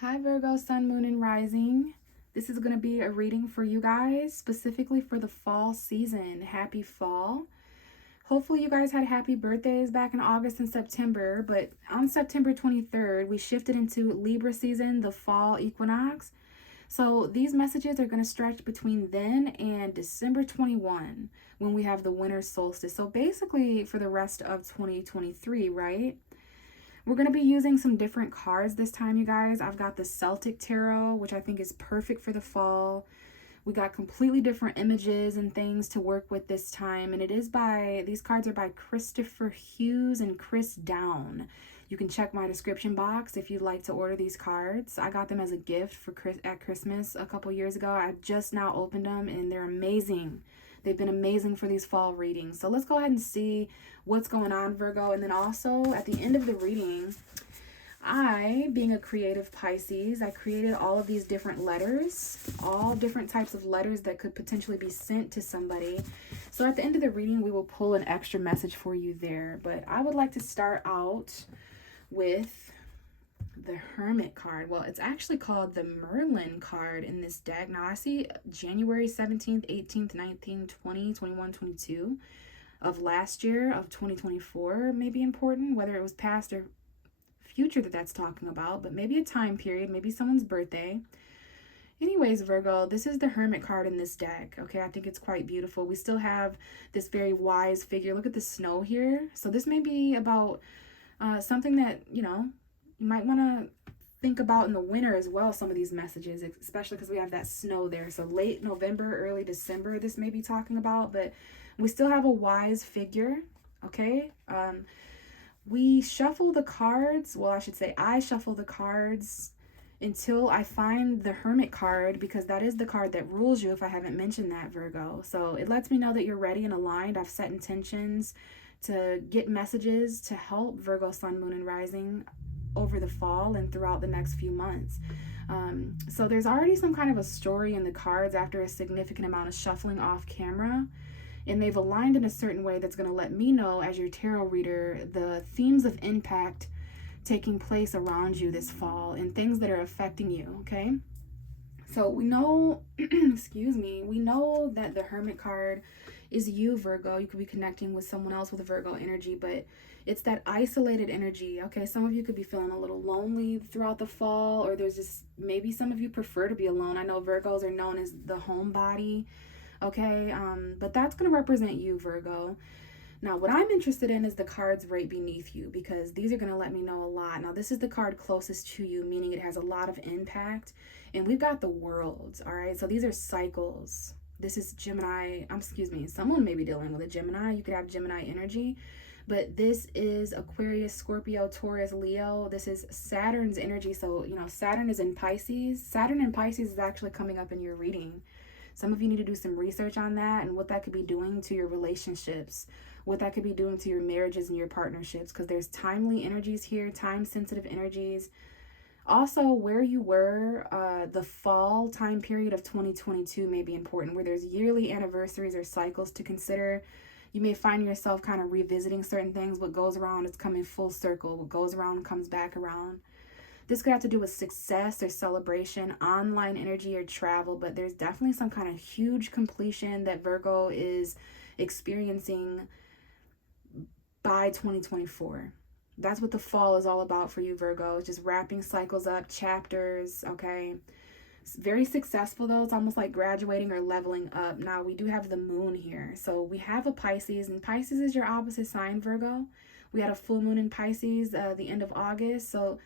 Hi Virgo, Sun, Moon, and Rising. This is going to be a reading for you guys, specifically for the fall season. Happy fall. Hopefully you guys had happy birthdays back in August and September, but on September 23rd, we shifted into Libra season, the fall equinox. So these messages are going to stretch between then and December 21 when we have the winter solstice. So basically for the rest of 2023, right? We're going to be using some different cards this time, you guys. I've got the Celtic Tarot, which I think is perfect for the fall. We got completely different images and things to work with this time. And these cards are by Kristoffer Hughes and Chris Down. You can check my description box if you'd like to order these cards. I got them as a gift at Christmas a couple years ago. I just now opened them and they're amazing. They've been amazing for these fall readings. So let's go ahead and see what's going on, Virgo. And then also at the end of the reading, being a creative Pisces, I created all of these different letters, all different types of letters that could potentially be sent to somebody. So at the end of the reading, we will pull an extra message for you there. But I would like to start out with the Hermit card. Well, it's actually called the Merlin card in this deck. Now I see January 17th, 18th, 19th, 20, 21, 22 of last year of 2024 may be important, whether it was past or future that's talking about, but maybe a time period, maybe someone's birthday. Anyways, Virgo, this is the Hermit card in this deck. Okay, I think it's quite beautiful. We still have this very wise figure. Look at the snow here. So this may be about something that, you might want to think about in the winter as well, some of these messages, especially because we have that snow there. So late November, early December, this may be talking about, but we still have a wise figure, okay? We shuffle the cards. Well, I should say I shuffle the cards until I find the Hermit card, because that is the card that rules you if I haven't mentioned that, Virgo. So it lets me know that you're ready and aligned. I've set intentions to get messages to help Virgo, Sun, Moon, and Rising over the fall and throughout the next few months. So there's already some kind of a story in the cards after a significant amount of shuffling off camera. And they've aligned in a certain way that's going to let me know, as your tarot reader, the themes of impact taking place around you this fall and things that are affecting you, okay? So we know, excuse me, we know that the Hermit card is you, Virgo. You could be connecting with someone else with a Virgo energy, but it's that isolated energy, okay? Some of you could be feeling a little lonely throughout the fall, or there's just, maybe some of you prefer to be alone. I know Virgos are known as the homebody, okay? But that's going to represent you, Virgo. Now, what I'm interested in is the cards right beneath you, because these are going to let me know a lot. Now, this is the card closest to you, meaning it has a lot of impact. And we've got the worlds, all right? So these are cycles. This is Gemini, excuse me, someone may be dealing with a Gemini. You could have Gemini energy. But this is Aquarius, Scorpio, Taurus, Leo. This is Saturn's energy. So, Saturn is in Pisces. Saturn in Pisces is actually coming up in your reading. Some of you need to do some research on that and what that could be doing to your relationships, what that could be doing to your marriages and your partnerships, because there's timely energies here, time-sensitive energies. Also, where you were, the fall time period of 2022 may be important, where there's yearly anniversaries or cycles to consider. You may find yourself kind of revisiting certain things. What goes around is coming full circle. What goes around comes back around. This could have to do with success or celebration, online energy, or travel, but there's definitely some kind of huge completion that Virgo is experiencing by 2024. That's what the fall is all about for you, Virgo. Just wrapping cycles up, chapters, okay? It's very successful, though. It's almost like graduating or leveling up. Now, we do have the moon here. So we have a Pisces, and Pisces is your opposite sign, Virgo. We had a full moon in Pisces the end of August. So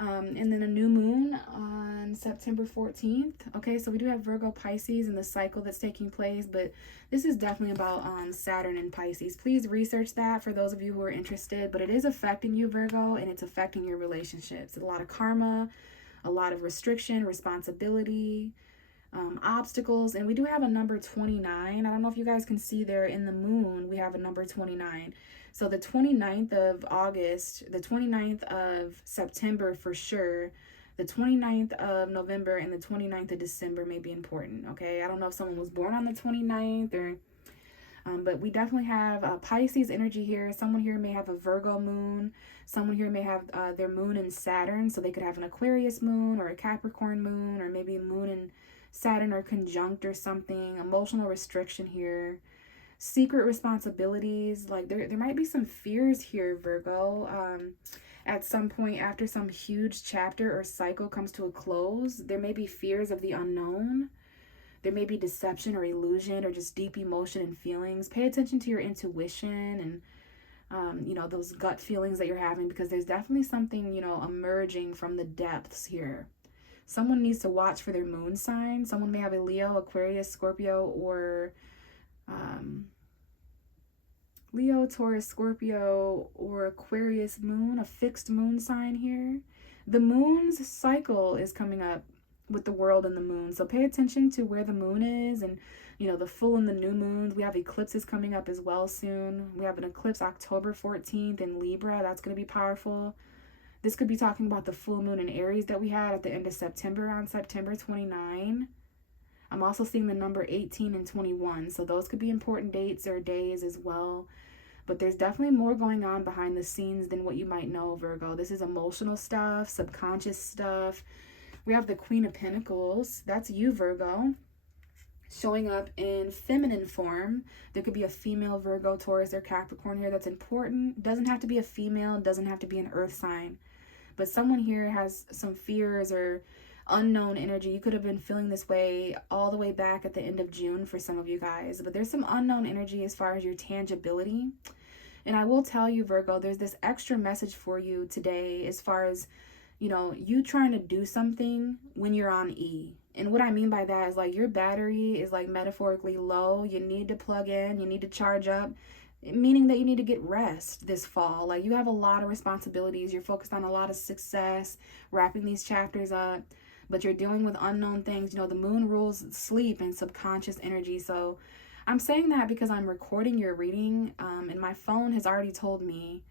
and then a new moon on September 14th. Okay, so we do have Virgo, Pisces, and the cycle that's taking place, but this is definitely about Saturn and Pisces. Please research that for those of you who are interested, but it is affecting you, Virgo, and it's affecting your relationships. A lot of karma, a lot of restriction, responsibility, obstacles, and we do have a number 29. I don't know if you guys can see there in the moon, we have a number 29. So the 29th of August, the 29th of September for sure, the 29th of November, and the 29th of December may be important, okay? I don't know if someone was born on the 29th or But we definitely have Pisces energy here. Someone here may have a Virgo moon. Someone here may have their moon in Saturn. So they could have an Aquarius moon or a Capricorn moon, or maybe a moon in Saturn or conjunct or something. Emotional restriction here. Secret responsibilities. Like there might be some fears here, Virgo. At some point after some huge chapter or cycle comes to a close, there may be fears of the unknown. There may be deception or illusion or just deep emotion and feelings. Pay attention to your intuition and, those gut feelings that you're having, because there's definitely something, emerging from the depths here. Someone needs to watch for their moon sign. Someone may have a Leo, Aquarius, Scorpio, or Leo, Taurus, Scorpio, or Aquarius moon, a fixed moon sign here. The moon's cycle is coming up with the world and the moon. So pay attention to where the moon is and, the full and the new moons. We have eclipses coming up as well soon. We have an eclipse October 14th in Libra. That's going to be powerful. This could be talking about the full moon in Aries that we had at the end of September, on September 29. I'm also seeing the number 18 and 21. So those could be important dates or days as well. But there's definitely more going on behind the scenes than what you might know, Virgo. This is emotional stuff, subconscious stuff. We have the Queen of Pentacles. That's you, Virgo, showing up in feminine form. There could be a female Virgo, Taurus, or Capricorn here that's important. Doesn't have to be a female, doesn't have to be an earth sign. But someone here has some fears or unknown energy. You could have been feeling this way all the way back at the end of June for some of you guys. But there's some unknown energy as far as your tangibility. And I will tell you, Virgo, there's this extra message for you today as far as, you trying to do something when you're on E. And what I mean by that is like your battery is like metaphorically low. You need to plug in, you need to charge up, meaning that you need to get rest this fall. Like you have a lot of responsibilities. You're focused on a lot of success, wrapping these chapters up, but you're dealing with unknown things. The moon rules sleep and subconscious energy. So I'm saying that because I'm recording your reading, and my phone has already told me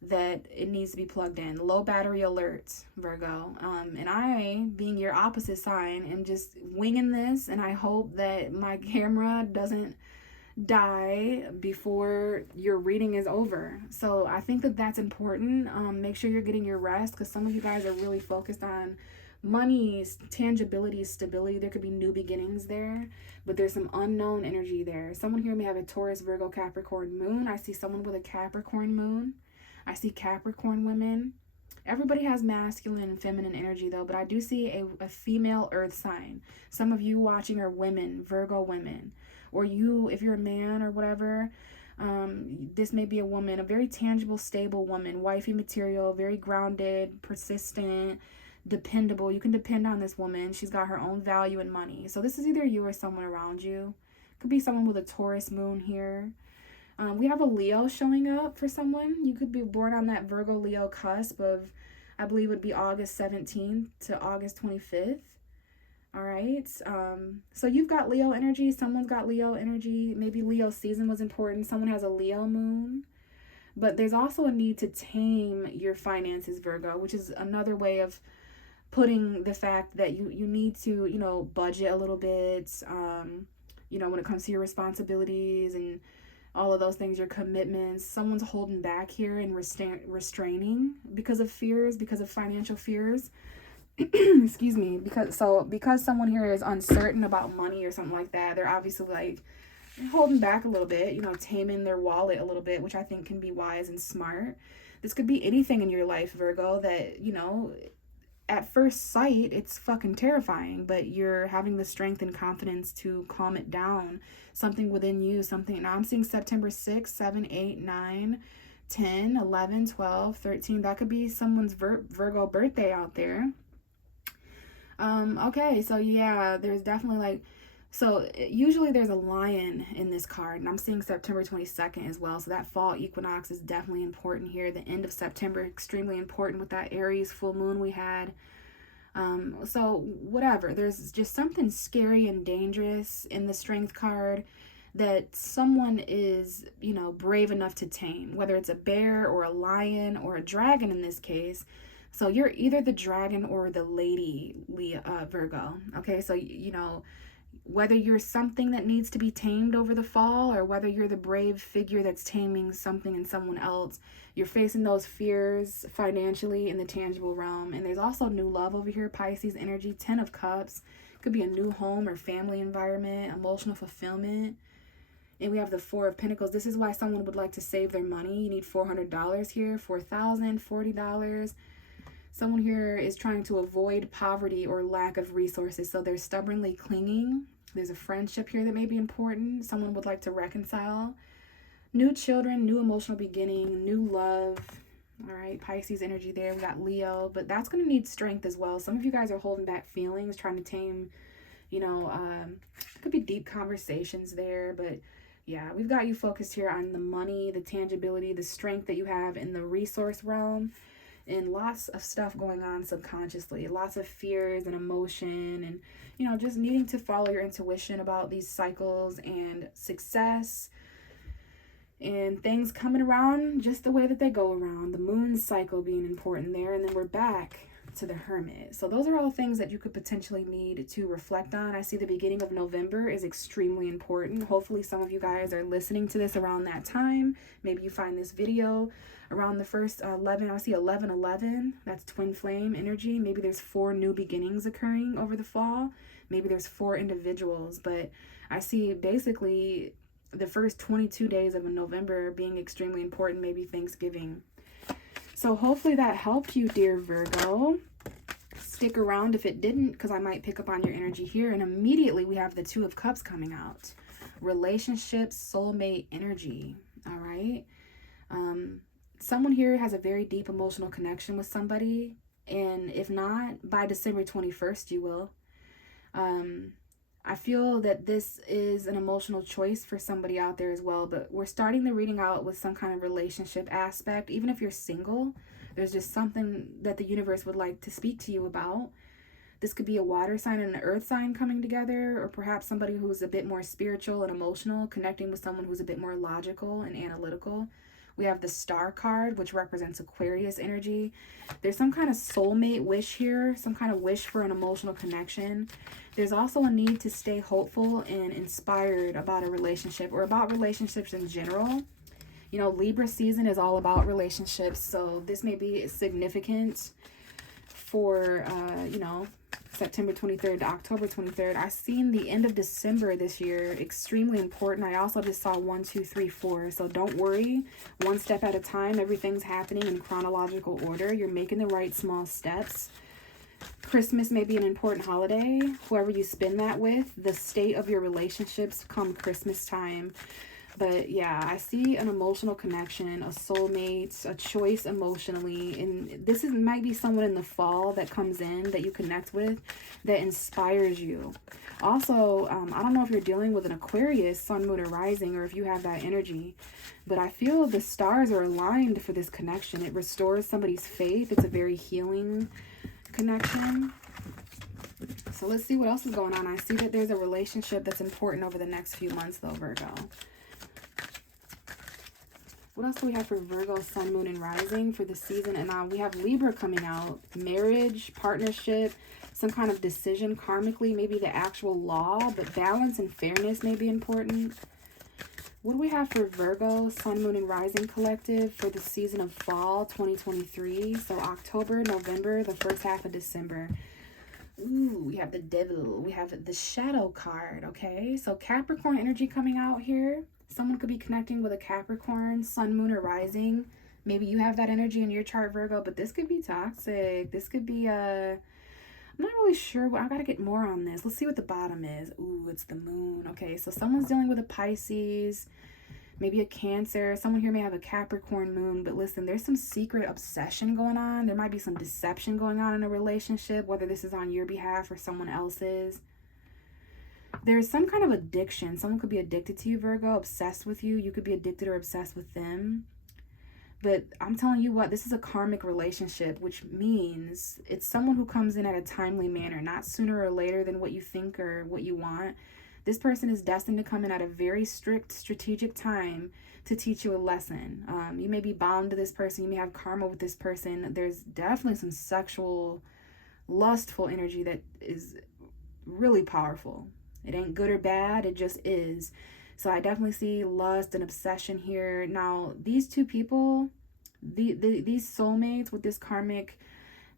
that it needs to be plugged in. Low battery alert, Virgo. And I, being your opposite sign, am just winging this, and I hope that my camera doesn't die before your reading is over. So I think that that's important. Make sure you're getting your rest, because some of you guys are really focused on money, tangibility, stability. There could be new beginnings there, but there's some unknown energy there. Someone here may have a Taurus, Virgo, Capricorn moon. I see someone with a Capricorn moon. I see Capricorn women. Everybody has masculine and feminine energy though, but I do see a female earth sign. Some of you watching are women, Virgo women, or you, if you're a man or whatever, this may be a woman, a very tangible, stable woman, wifey material, very grounded, persistent, dependable. You can depend on this woman. She's got her own value and money. So this is either you or someone around you. Could be someone with a Taurus moon here. We have a Leo showing up for someone. You could be born on that Virgo Leo cusp of, I believe would be August 17th to August 25th. All right. So you've got Leo energy. Someone's got Leo energy. Maybe Leo season was important. Someone has a Leo moon. But there's also a need to tame your finances, Virgo, which is another way of putting the fact that you need to, budget a little bit, when it comes to your responsibilities and all of those things, your commitments. Someone's holding back here and restraining because of fears, because of financial fears. Excuse me. Because someone here is uncertain about money or something like that, they're obviously like holding back a little bit, taming their wallet a little bit, which I think can be wise and smart. This could be anything in your life, Virgo, that, at first sight, it's fucking terrifying, but you're having the strength and confidence to calm it down. Something within you, now I'm seeing September 6, 7, 8, 9, 10, 11, 12, 13. That could be someone's Virgo birthday out there. Okay, so yeah, there's definitely usually there's a lion in this card, and I'm seeing September 22nd as well. So that fall equinox is definitely important here. The end of September, extremely important with that Aries full moon we had. So whatever, there's just something scary and dangerous in the strength card that someone is, brave enough to tame, whether it's a bear or a lion or a dragon in this case. So you're either the dragon or the lady, Virgo. Okay, so, Whether you're something that needs to be tamed over the fall, or whether you're the brave figure that's taming something in someone else, you're facing those fears financially in the tangible realm. And there's also new love over here, Pisces energy, 10 of Cups. Could be a new home or family environment, emotional fulfillment. And we have the 4 of Pentacles. This is why someone would like to save their money. You need $400 here, $4,000, $40. Someone here is trying to avoid poverty or lack of resources, so they're stubbornly clinging. There's a friendship here that may be important. Someone would like to reconcile. New children, new emotional beginning, new love. All right, Pisces energy there. We got Leo, but that's going to need strength as well. Some of you guys are holding back feelings, trying to tame, you know, could be deep conversations there, but yeah, we've got you focused here on the money, the tangibility, the strength that you have in the resource realm, and lots of stuff going on subconsciously, lots of fears and emotion, and, you know, just needing to follow your intuition about these cycles and success and things coming around just the way that they go around. The moon cycle being important there, and then we're back to the Hermit. So those are all things that you could potentially need to reflect on. I see the beginning of November is extremely important. Hopefully some of you guys are listening to this around that time. Maybe you find this video around the first 11. I see 11:11. That's twin flame energy. Maybe there's 4 new beginnings occurring over the fall. Maybe there's 4 individuals, but I see basically the first 22 days of November being extremely important, maybe Thanksgiving. So hopefully that helped you, dear Virgo. Stick around if it didn't, because I might pick up on your energy here. And immediately we have the 2 of Cups coming out. Relationships, soulmate energy. All right. Someone here has a very deep emotional connection with somebody. And if not, by December 21st, you will. I feel that this is an emotional choice for somebody out there as well, but we're starting the reading out with some kind of relationship aspect. Even if you're single, there's just something that the universe would like to speak to you about. This could be a water sign and an earth sign coming together, or perhaps somebody who's a bit more spiritual and emotional, connecting with someone who's a bit more logical and analytical. We have the Star card, which represents Aquarius energy. There's some kind of soulmate wish here, some kind of wish for an emotional connection. There's also a need to stay hopeful and inspired about a relationship, or about relationships in general. You know, Libra season is all about relationships, so this may be significant for, you know, September 23rd to October 23rd. I've seen the end of December this year, extremely important. I also just saw 1, 2, 3, 4. So don't worry, one step at a time. Everything's happening in chronological order. You're making the right small steps. Christmas may be an important holiday. Whoever you spend that with, the state of your relationships come Christmas time. But yeah, I see an emotional connection, a soulmate, a choice emotionally. And this might be someone in the fall that comes in that you connect with that inspires you. Also, I don't know if you're dealing with an Aquarius, sun, moon, or rising, or if you have that energy. But I feel the stars are aligned for this connection. It restores somebody's faith. It's a very healing connection. So let's see what else is going on. I see that there's a relationship that's important over the next few months though, Virgo. What else do we have for Virgo, sun, moon, and rising for the season? And we have Libra coming out. Marriage, partnership, some kind of decision karmically, maybe the actual law, but balance and fairness may be important. What do we have for Virgo, sun, moon, and rising collective for the season of fall 2023? So October, November, the first half of December. Ooh, we have the Devil. We have the Shadow card, okay? So Capricorn energy coming out here. Someone could be connecting with a Capricorn, sun, moon, or rising. Maybe you have that energy in your chart, Virgo, but this could be toxic. This could be, I'm not really sure. I got to get more on this. Let's see what the bottom is. Ooh, it's the moon. Okay, so someone's dealing with a Pisces, maybe a Cancer. Someone here may have a Capricorn moon, but listen, there's some secret obsession going on. There might be some deception going on in a relationship, whether this is on your behalf or someone else's. There's some kind of addiction. Someone could be addicted to you, Virgo, obsessed with you. You could be addicted or obsessed with them. But I'm telling you what, this is a karmic relationship, which means it's someone who comes in at a timely manner, not sooner or later than what you think or what you want. This person is destined to come in at a very strict, strategic time to teach you a lesson. You may be bound to this person. You may have karma with this person. There's definitely some sexual, lustful energy that is really powerful. It ain't good or bad, it just is. So I definitely see lust and obsession here. Now, these two people, these soulmates with this karmic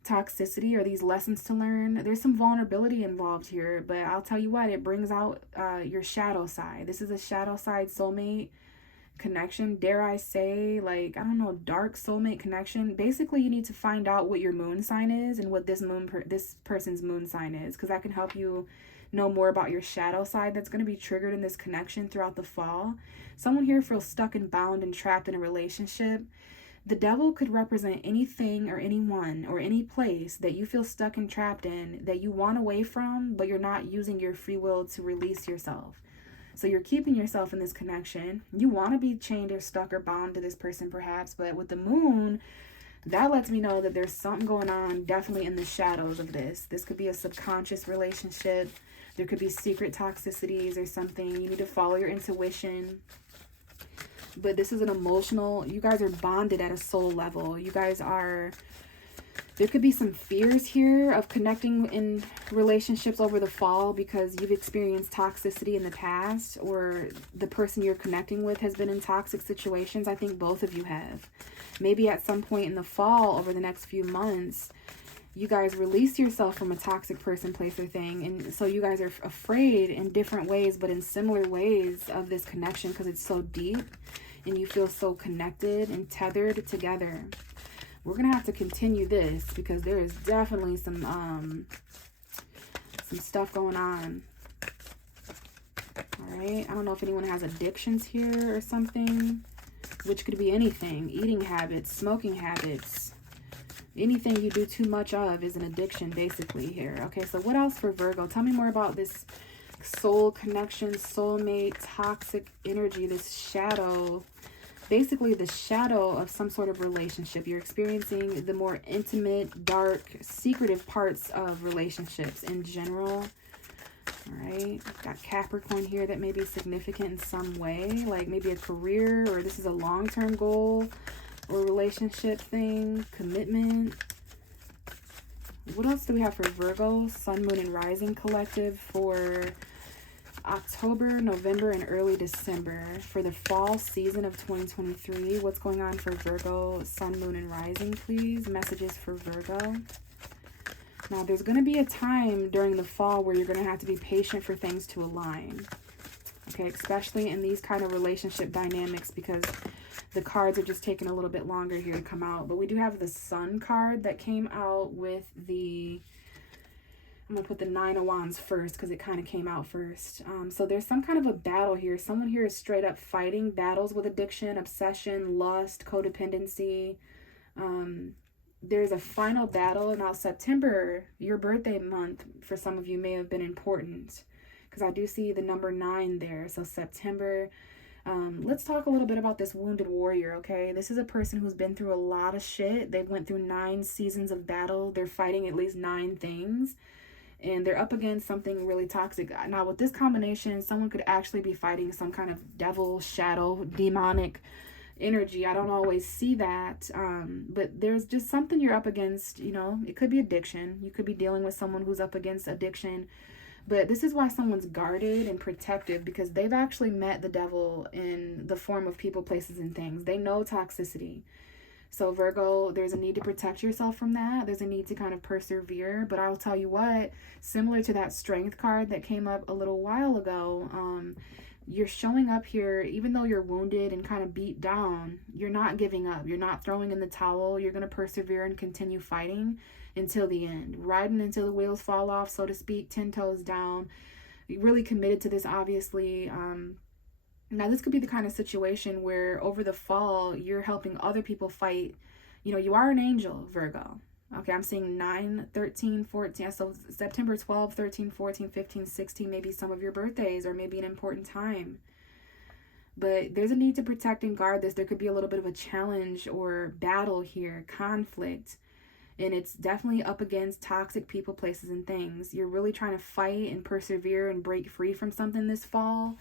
toxicity or these lessons to learn, there's some vulnerability involved here, but I'll tell you what, it brings out your shadow side. This is a shadow side soulmate connection, dare I say, like, I don't know, dark soulmate connection. Basically, you need to find out what your moon sign is and what this person's moon sign is, because that can help you know more about your shadow side that's going to be triggered in this connection throughout the fall. Someone here feels stuck and bound and trapped in a relationship. The devil could represent anything or anyone or any place that you feel stuck and trapped in, that you want away from, but you're not using your free will to release yourself. So you're keeping yourself in this connection. You want to be chained or stuck or bound to this person perhaps, but with the moon, that lets me know that there's something going on definitely in the shadows of this. This could be a subconscious relationship. There could be secret toxicities or something. You need to follow your intuition. But this is an emotional, you guys are bonded at a soul level. You guys are, there could be some fears here of connecting in relationships over the fall because you've experienced toxicity in the past, or the person you're connecting with has been in toxic situations. I think both of you have. Maybe at some point in the fall, over the next few months, you guys release yourself from a toxic person, place, or thing. And so you guys are afraid in different ways, but in similar ways, of this connection because it's so deep and you feel so connected and tethered together. We're going to have to continue this because there is definitely some stuff going on. All right. I don't know if anyone has addictions here or something, which could be anything. Eating habits, smoking habits. Anything you do too much of is an addiction, basically, here. Okay, so what else for Virgo? Tell me more about this soul connection, soulmate, toxic energy, this shadow. Basically, the shadow of some sort of relationship. You're experiencing the more intimate, dark, secretive parts of relationships in general. All right, got Capricorn here that may be significant in some way, like maybe a career, or this is a long-term goal or relationship thing, commitment. What else do we have for Virgo, Sun, Moon, and Rising collective for October, November, and early December for the fall season of 2023? What's going on for Virgo, Sun, Moon, and Rising, please? Messages for Virgo. Now, there's going to be a time during the fall where you're going to have to be patient for things to align. Okay, especially in these kind of relationship dynamics, because the cards are just taking a little bit longer here to come out. But we do have the Sun card that came out with the, I'm going to put the Nine of Wands first because it kind of came out first. So there's some kind of a battle here. Someone here is straight up fighting battles with addiction, obsession, lust, codependency. There's a final battle. Now, September, your birthday month, for some of you may have been important because I do see the number 9 there. So September. Let's talk a little bit about this wounded warrior, okay? This is a person who's been through a lot of shit. They've went through 9 seasons of battle. They're fighting at least 9 things. And they're up against something really toxic. Now, with this combination, someone could actually be fighting some kind of devil, shadow, demonic energy. I don't always see that. But there's just something you're up against, you know. It could be addiction. You could be dealing with someone who's up against addiction. But this is why someone's guarded and protective, because they've actually met the devil in the form of people, places, and things. They know toxicity. So Virgo, there's a need to protect yourself from that. There's a need to kind of persevere. But I'll tell you what, similar to that Strength card that came up a little while ago, you're showing up here, even though you're wounded and kind of beat down, you're not giving up. You're not throwing in the towel. You're going to persevere and continue fighting until the end. Riding until the wheels fall off, so to speak, 10 toes down. You're really committed to this, obviously. Now, this could be the kind of situation where over the fall, you're helping other people fight. You know, you are an angel, Virgo. Okay, I'm seeing 9, 13, 14. So September 12, 13, 14, 15, 16, maybe some of your birthdays or maybe an important time. But there's a need to protect and guard this. There could be a little bit of a challenge or battle here, conflict. And it's definitely up against toxic people, places, and things. You're really trying to fight and persevere and break free from something this fall.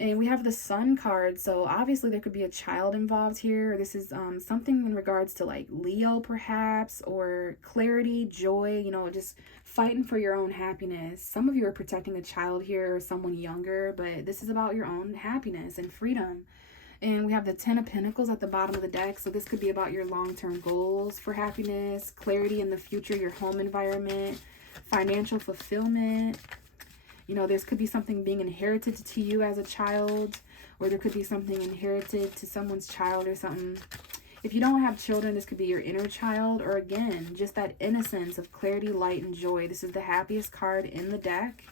And we have the Sun card, so obviously there could be a child involved here. This is something in regards to like Leo perhaps, or clarity, joy, you know, just fighting for your own happiness. Some of you are protecting a child here or someone younger, but this is about your own happiness and freedom. And we have the Ten of Pentacles at the bottom of the deck, so this could be about your long-term goals for happiness, clarity in the future, your home environment, financial fulfillment. You know, there could be something being inherited to you as a child, or there could be something inherited to someone's child or something. If you don't have children, this could be your inner child, or again, just that innocence of clarity, light, and joy. This is the happiest card in the deck.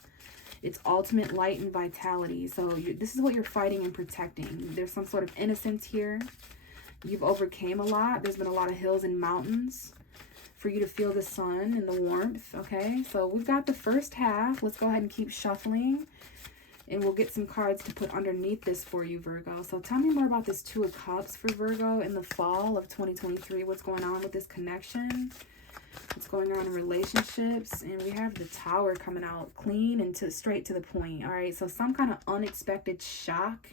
It's ultimate light and vitality. So this is what you're fighting and protecting. There's some sort of innocence here. You've overcame a lot. There's been a lot of hills and mountains for you to feel the sun and the warmth, okay? So we've got the first half. Let's go ahead and keep shuffling, and we'll get some cards to put underneath this for you, Virgo. So tell me more about this Two of Cups for Virgo in the fall of 2023. What's going on with this connection? What's going on in relationships? And we have the Tower coming out clean and straight to the point, all right? So some kind of unexpected shock.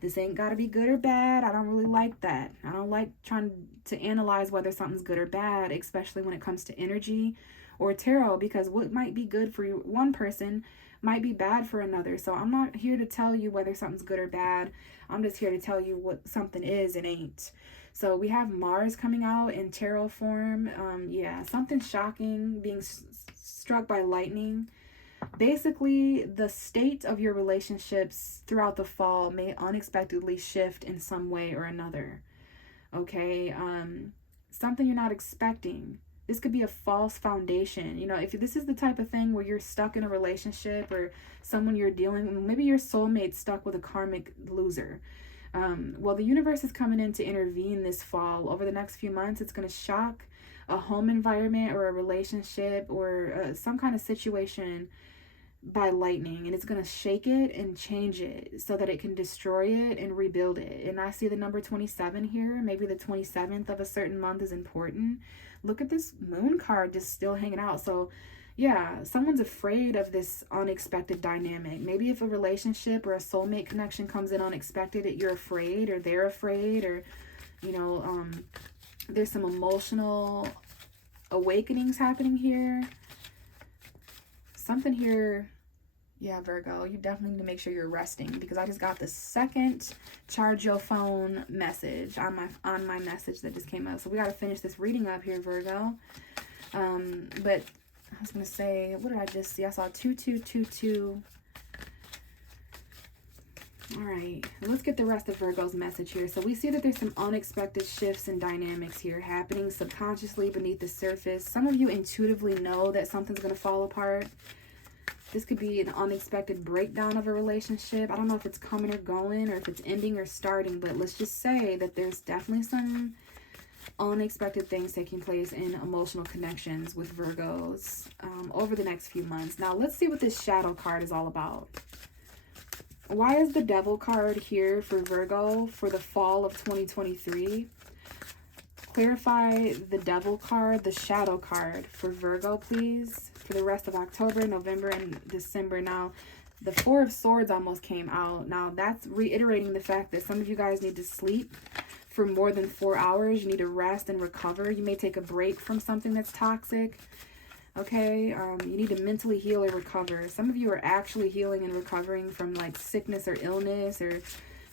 This ain't got to be good or bad. I don't really like that. I don't like trying to analyze whether something's good or bad, especially when it comes to energy or tarot, because what might be good for one person might be bad for another. So I'm not here to tell you whether something's good or bad. I'm just here to tell you what something is and ain't. So we have Mars coming out in tarot form. Yeah, something shocking, being struck by lightning. Basically, the state of your relationships throughout the fall may unexpectedly shift in some way or another. Okay, something you're not expecting. This could be a false foundation. You know, if this is the type of thing where you're stuck in a relationship, or someone you're dealing with, maybe your soulmate stuck with a karmic loser. Well, the universe is coming in to intervene this fall. Over the next few months, it's going to shock a home environment or a relationship or some kind of situation by lightning, and it's going to shake it and change it so that it can destroy it and rebuild it. And I see the number 27 here. Maybe the 27th of a certain month is important. Look at this Moon card just still hanging out. So yeah, someone's afraid of this unexpected dynamic. Maybe if a relationship or a soulmate connection comes in unexpected, you're afraid, or they're afraid, or you know, there's some emotional awakenings happening here. Something here. Yeah, Virgo, you definitely need to make sure you're resting, because I just got the second charge your phone message on my message that just came up. So we got to finish this reading up here, Virgo. But I was going to say, what did I just see? I saw 2222. All right, let's get the rest of Virgo's message here. So we see that there's some unexpected shifts and dynamics here happening subconsciously beneath the surface. Some of you intuitively know that something's going to fall apart. This could be an unexpected breakdown of a relationship. I don't know if it's coming or going, or if it's ending or starting, but let's just say that there's definitely some unexpected things taking place in emotional connections with Virgos over the next few months. Now, let's see what this shadow card is all about. Why is the Devil card here for Virgo for the fall of 2023? Clarify the Devil card, the shadow card for Virgo, please, for the rest of October, November, and December. Now, the Four of Swords almost came out. Now, that's reiterating the fact that some of you guys need to sleep for more than 4 hours. You need to rest and recover. You may take a break from something that's toxic. Okay, you need to mentally heal or recover. Some of you are actually healing and recovering from like sickness or illness, or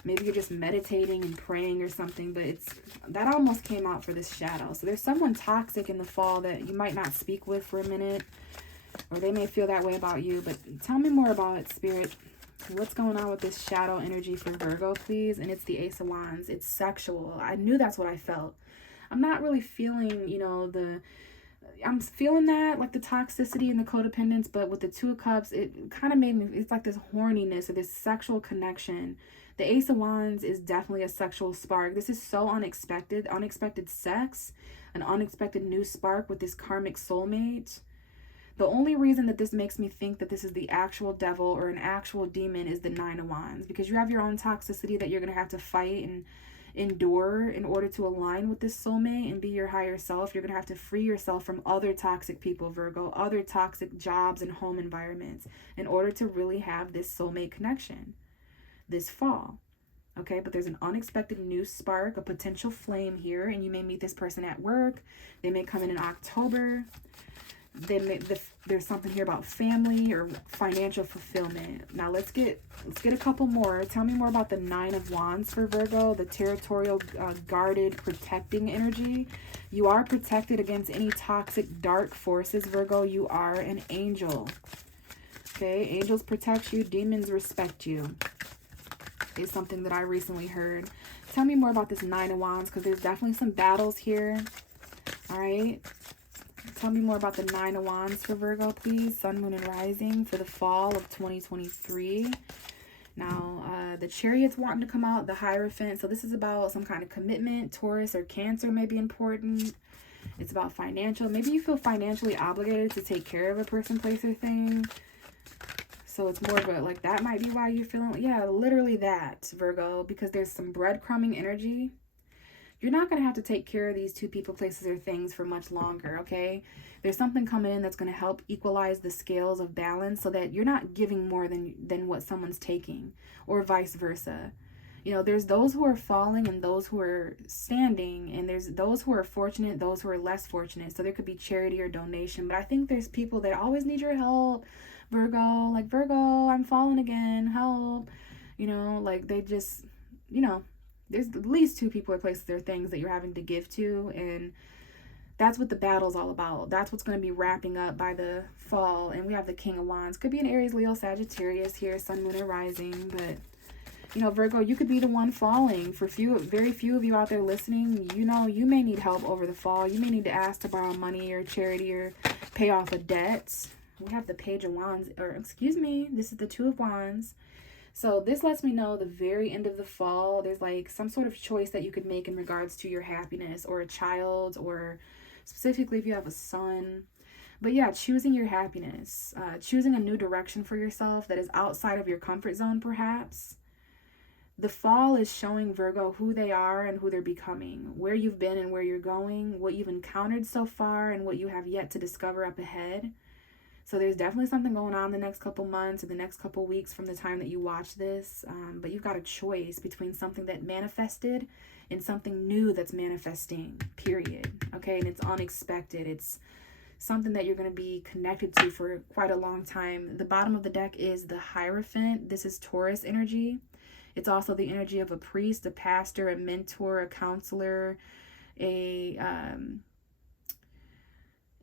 maybe you're just meditating and praying or something, but that almost came out for this shadow. So there's someone toxic in the fall that you might not speak with for a minute, or they may feel that way about you. But tell me more about it, Spirit. What's going on with this shadow energy for Virgo, please? And it's the Ace of Wands. It's sexual. I knew that's what I felt. I'm not really feeling, you know, I'm feeling that, like the toxicity and the codependence, but with the Two of Cups, it kind of made me, it's like this horniness or this sexual connection. The Ace of Wands is definitely a sexual spark. This is so unexpected sex, an unexpected new spark with this karmic soulmate. The only reason that this makes me think that this is the actual devil or an actual demon is the Nine of Wands, because you have your own toxicity that you're going to have to fight and endure in order to align with this soulmate and be your higher self. You're going to have to free yourself from other toxic people, Virgo, other toxic jobs and home environments in order to really have this soulmate connection. this fall. Okay, but there's an unexpected new spark, a potential flame here, and you may meet this person at work. They may come in October. There's something here about family or financial fulfillment. Now let's get a couple more. Tell me more about the Nine of Wands for Virgo, the territorial, guarded, protecting energy. You are protected against any toxic, dark forces, Virgo. You are an angel. Okay, angels protect you, demons respect you. Is something that I recently heard. Tell me more about this Nine of Wands, because there's definitely some battles here. All right. Tell me more about the Nine of Wands for Virgo, please. Sun, Moon, and Rising for the fall of 2023. Now, the Chariot's wanting to come out, the Hierophant. So this is about some kind of commitment. Taurus or Cancer may be important. It's about financial. Maybe you feel financially obligated to take care of a person, place, or thing. So it's more of a, like, that might be why you're feeling, yeah, literally that, Virgo, because there's some breadcrumbing energy. You're not going to have to take care of these two people, places, or things for much longer, okay? There's something coming in that's going to help equalize the scales of balance so that you're not giving more than what someone's taking, or vice versa. You know, there's those who are falling and those who are standing, and there's those who are fortunate, those who are less fortunate. So there could be charity or donation, but I think there's people that always need your help, Virgo, like, Virgo, I'm falling again, help. You know, like, they just, you know, there's at least two people or places or things that you're having to give to, and that's what the battle's all about. That's what's going to be wrapping up by the fall. And we have the King of Wands. Could be an Aries, Leo, Sagittarius here, Sun, Moon, and Rising, but you know, Virgo, you could be the one falling. For very few of you out there listening, you know, you may need help over the fall. You may need to ask to borrow money or charity or pay off a debt. We have the Page of Wands, or excuse me, this is the Two of Wands. So this lets me know the very end of the fall, there's like some sort of choice that you could make in regards to your happiness, or a child, or specifically if you have a son. But yeah, choosing your happiness, choosing a new direction for yourself that is outside of your comfort zone, perhaps. The fall is showing Virgo who they are and who they're becoming, where you've been and where you're going, what you've encountered so far and what you have yet to discover up ahead. So there's definitely something going on the next couple months or the next couple weeks from the time that you watch this. But you've got a choice between something that manifested and something new that's manifesting, period. Okay, and it's unexpected. It's something that you're going to be connected to for quite a long time. The bottom of the deck is the Hierophant. This is Taurus energy. It's also the energy of a priest, a pastor, a mentor, a counselor,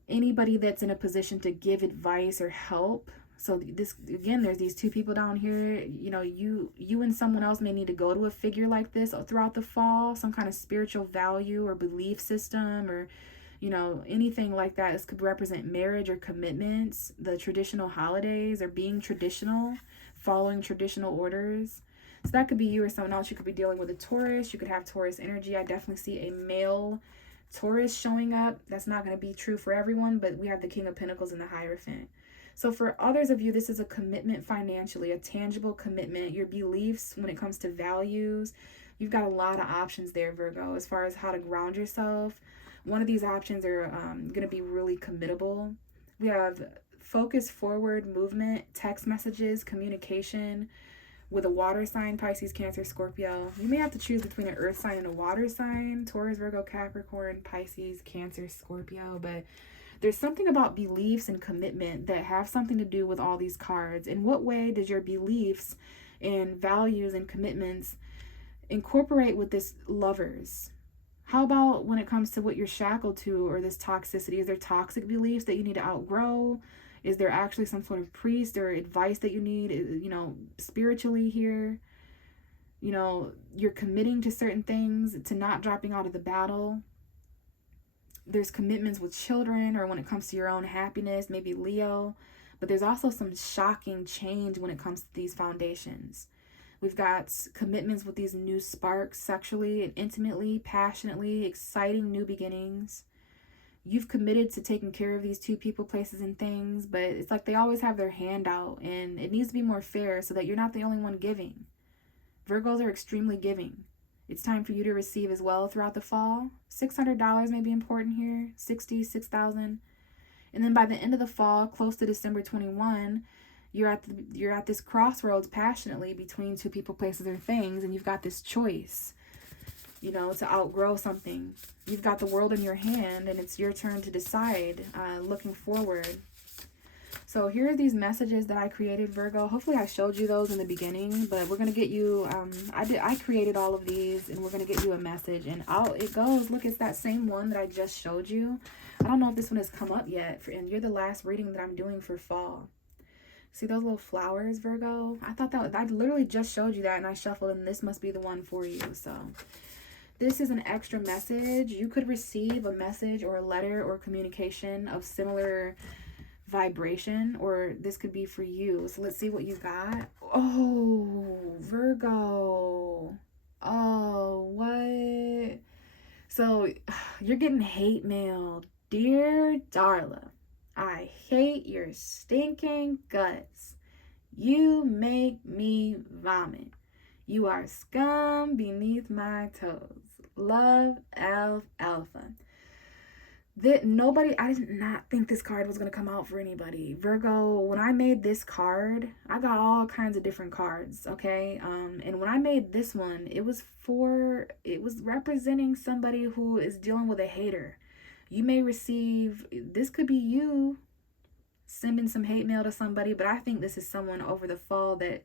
anybody that's in a position to give advice or help. So this, again, there's these two people down here. You know, you and someone else may need to go to a figure like this throughout the fall, some kind of spiritual value or belief system, or, you know, anything like that. This could represent marriage or commitments, the traditional holidays, or being traditional, following traditional orders. So that could be you or someone else. You could be dealing with a Taurus. You could have Taurus energy. I definitely see a male Taurus showing up. That's not going to be true for everyone, but we have the King of Pentacles and the Hierophant. So for others of you, this is a commitment financially, a tangible commitment, your beliefs when it comes to values. You've got a lot of options there, Virgo, as far as how to ground yourself. One of these options are going to be really committable. We have focus forward movement, text messages, communication, with a water sign, Pisces, Cancer, Scorpio. You may have to choose between an earth sign and a water sign, Taurus, Virgo, Capricorn, Pisces, Cancer, Scorpio. But there's something about beliefs and commitment that have something to do with all these cards. In what way does your beliefs and values and commitments incorporate with this Lovers? How about when it comes to what you're shackled to, or this toxicity? Is there toxic beliefs that you need to outgrow? Is there actually some sort of priest or advice that you need, you know, spiritually here? You know, you're committing to certain things, to not dropping out of the battle. There's commitments with children, or when it comes to your own happiness, maybe Leo. But there's also some shocking change when it comes to these foundations. We've got commitments with these new sparks, sexually and intimately, passionately, exciting new beginnings. You've committed to taking care of these two people, places, and things, but it's like they always have their hand out, and it needs to be more fair so that you're not the only one giving. Virgos are extremely giving. It's time for you to receive as well throughout the fall. $600 may be important here, $6,000. And then by the end of the fall, close to December 21, you're at this crossroads passionately between two people, places, or things, and you've got this choice, you know, to outgrow something. You've got the world in your hand, and it's your turn to decide, looking forward. So here are these messages that I created, Virgo. Hopefully I showed you those in the beginning, but we're going to get you, I created all of these, and we're going to get you a message. And out it goes. Look, it's that same one that I just showed you. I don't know if this one has come up yet, and you're the last reading that I'm doing for fall. See those little flowers, Virgo? I thought that, I literally just showed you that, and I shuffled, and this must be the one for you. So this is an extra message. You could receive a message or a letter or communication of similar vibration, or this could be for you. So let's see what you got. Oh, Virgo. Oh, what? So you're getting hate mail. Dear Darla, I hate your stinking guts. You make me vomit. You are scum beneath my toes. Love, Alpha. I did not think this card was going to come out for anybody. Virgo, when I made this card, I got all kinds of different cards, okay? And when I made this one, it was representing somebody who is dealing with a hater. You may receive, this could be you sending some hate mail to somebody, but I think this is someone over the fall that,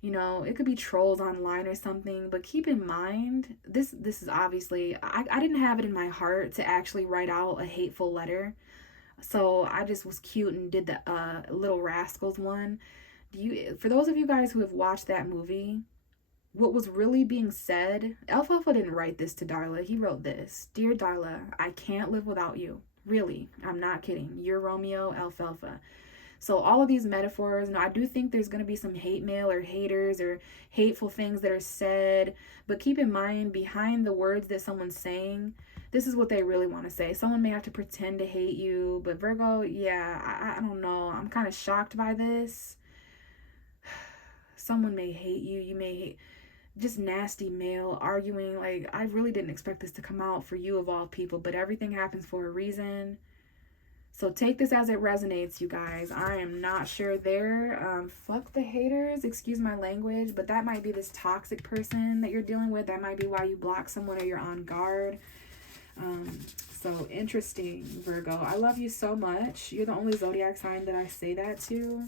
you know, it could be trolls online or something. But keep in mind, this is obviously, I didn't have it in my heart to actually write out a hateful letter. So I just was cute and did the Little Rascals one. For those of you guys who have watched that movie, what was really being said, Alfalfa didn't write this to Darla. He wrote this. Dear Darla, I can't live without you. Really, I'm not kidding. You're Romeo, Alfalfa. So all of these metaphors, and I do think there's going to be some hate mail or haters or hateful things that are said. But keep in mind, behind the words that someone's saying, this is what they really want to say. Someone may have to pretend to hate you. But Virgo, yeah, I don't know. I'm kind of shocked by this. Someone may hate you. You may hate... Just nasty mail, arguing. Like, I really didn't expect this to come out for you of all people. But everything happens for a reason. So take this as it resonates, you guys. I am not sure there. Fuck the haters. Excuse my language. But that might be this toxic person that you're dealing with. That might be why you block someone or you're on guard. So interesting, Virgo. I love you so much. You're the only zodiac sign that I say that to.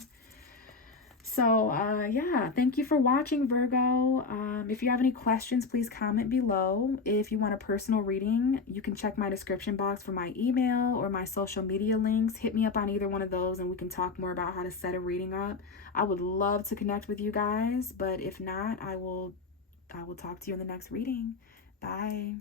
So, yeah, thank you for watching, Virgo. If you have any questions, please comment below. If you want a personal reading, you can check my description box for my email or my social media links. Hit me up on either one of those and we can talk more about how to set a reading up. I would love to connect with you guys, but if not, I will talk to you in the next reading. Bye.